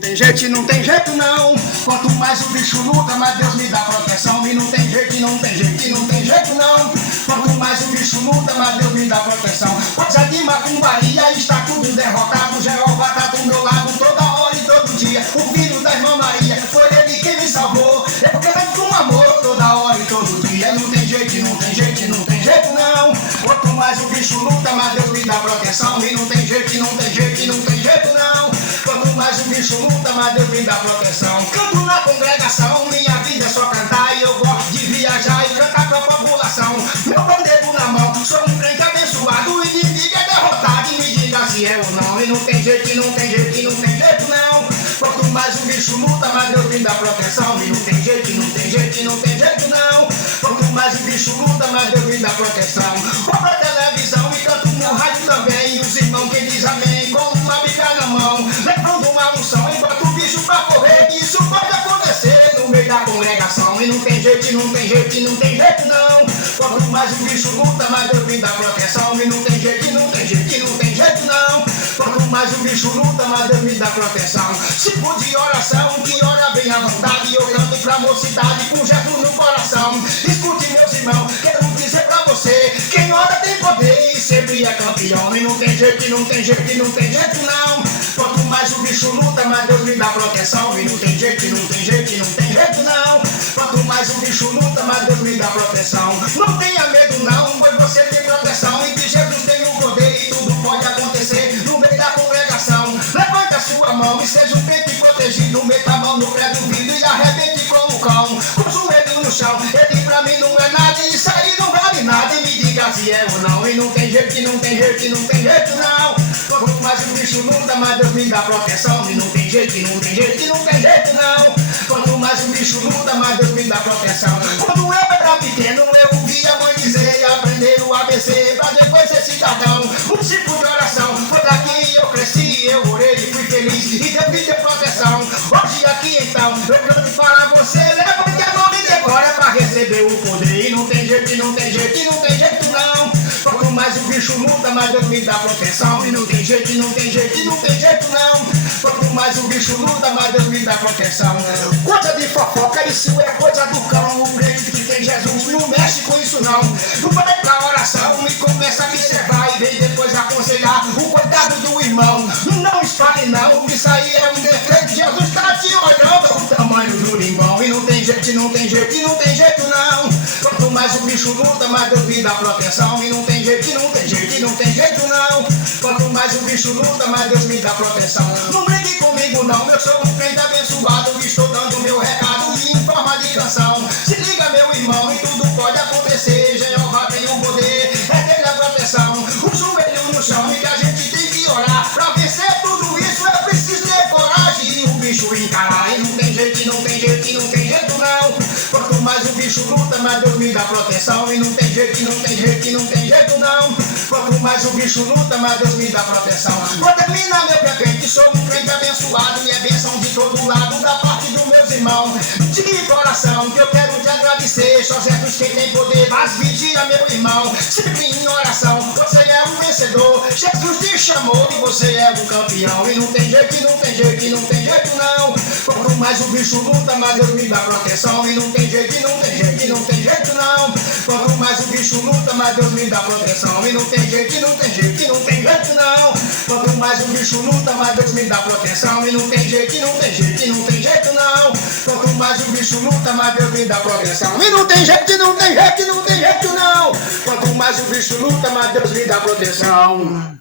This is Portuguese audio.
Tem jeito, não tem jeito não. Quanto mais o bicho luta, mais Deus me dá proteção. E não tem jeito, não tem jeito, não tem jeito não. Quanto mais o bicho luta, mais Deus me dá proteção. Pois é de macumbaria, está tudo derrotado. Jeová tá do meu lado toda hora e todo dia. O filho da irmã Maria, foi ele que me salvou. É porque vem com amor toda hora e todo dia. Não tem jeito, não tem jeito, não tem jeito não. Quanto mais o bicho luta, mais Deus me dá proteção. E não tem jeito, não tem jeito, não tem jeito não. Quanto mais o bicho luta, mais Deus me dá proteção. Canto na congregação, minha vida é só cantar. E eu gosto de viajar e cantar pra população. Meu pandeiro na mão, sou um crente abençoado. O inimigo é derrotado e me diga se é ou não. E não tem jeito, não tem jeito, não tem jeito não. Quanto mais o bicho luta, mais Deus me dá proteção. E não tem jeito, não tem jeito, não tem jeito não. Quanto mais o bicho luta, mais Deus me dá proteção. Vou pra televisão e canto no rádio também. E os irmãos que diz amém, com uma Bíblia na mão, levando uma unção e bota o bicho pra correr. Isso pode acontecer no meio da congregação. E não tem jeito, não tem jeito, não tem jeito não. Quanto mais o bicho luta, mais Deus me dá proteção. E não tem jeito, não tem jeito, não tem jeito não. Quanto mais o bicho luta, mais Deus me dá proteção. Se for de oração, que ora bem à vontade. Eu canto pra mocidade com Jesus no coração. Escute, meus irmãos, quero dizer pra você: quem ora tem poder e sempre é campeão. E não tem jeito, não tem jeito, não tem jeito não. Quanto mais o bicho luta, mais Deus me dá proteção. E não tem jeito, não tem jeito, não tem jeito não. Quanto mais o bicho luta, mais Deus me dá proteção. Não tenha medo não, pois você tem proteção. E que Jesus tem o poder e tudo pode acontecer no meio da congregação. Levante a sua mão e seja um peito protegido. Meta a mão no prego do vidro e arrebente com o cão. Com o joelho no chão, ele pra mim não é nada. Isso aí não vale nada. E me diga se é ou não. E não tem jeito, não tem jeito, não tem jeito não. Quanto mais o bicho luta, mais Deus me dá proteção. E não tem jeito, não tem jeito, não tem jeito não. Quanto mais o bicho luta, mais Deus me dá proteção. Quando eu era pequeno, eu ouvia a mãe dizer: aprender o ABC pra depois ser cidadão. Um ciclo de oração, foi daqui eu cresci. Eu orei e fui feliz e Deus me deu proteção. Hoje aqui então, eu canto para você. Levante a mão e decora pra receber o poder. E não tem jeito, não tem jeito, não tem jeito não. Quanto mais o bicho luta, mais Deus me dá proteção. E não tem jeito, não tem jeito, não tem jeito não. Quanto mais o bicho luta, mais Deus me dá proteção. Coisa de fofoca, isso é coisa do cão. O crente que tem Jesus não mexe com isso não. Não vai pra oração e começa a observar. E vem depois aconselhar o cuidado do irmão. Não espalhe não, isso aí é um defeito. Jesus tá te olhando o tamanho do limão. E não tem jeito, não tem jeito, não tem jeito não. Quanto mais o bicho luta, mais Deus me dá proteção. E não tem jeito, não tem jeito, não tem jeito não. Quanto mais o bicho luta, mais Deus me dá proteção. Não brigue comigo não, eu sou um crente abençoado. Estou dando meu recado em forma de canção. Se liga meu irmão, e tudo pode acontecer. Jeová tem o poder, é dele a proteção. O joelho no chão e que a gente tem que orar. Pra vencer tudo isso é preciso ter coragem e o bicho encarar. E não tem jeito, não tem jeito, não tem jeito não. Quanto mais o bicho luta, mais Deus me dá proteção. E não tem jeito, não tem jeito, não tem jeito não. Quanto mais o bicho luta, mais Deus me dá proteção. Vou terminar meu crente, sou um crente abençoado. E é bênção de todo lado, da parte dos meus irmãos. De coração que eu quero te agradecer. Só Jesus quem tem poder, mas vigia meu irmão. Sempre em oração, você é um vencedor. Jesus te chamou e você é um campeão. E não tem jeito, não tem jeito, não tem jeito não. Quanto mais o bicho luta, mais Deus me dá proteção. E não tem jeito, não tem jeito, não tem jeito não. Quanto mais o bicho luta, mais Deus me dá proteção. E não tem jeito, não tem jeito, não tem jeito não. Quanto mais o bicho luta, mais Deus me dá proteção. E não tem jeito, não tem jeito, não tem jeito não. Quanto mais o bicho luta, mais Deus me dá proteção. E não tem jeito, não tem jeito, não tem jeito não. Quanto mais o bicho luta, mais Deus me dá proteção.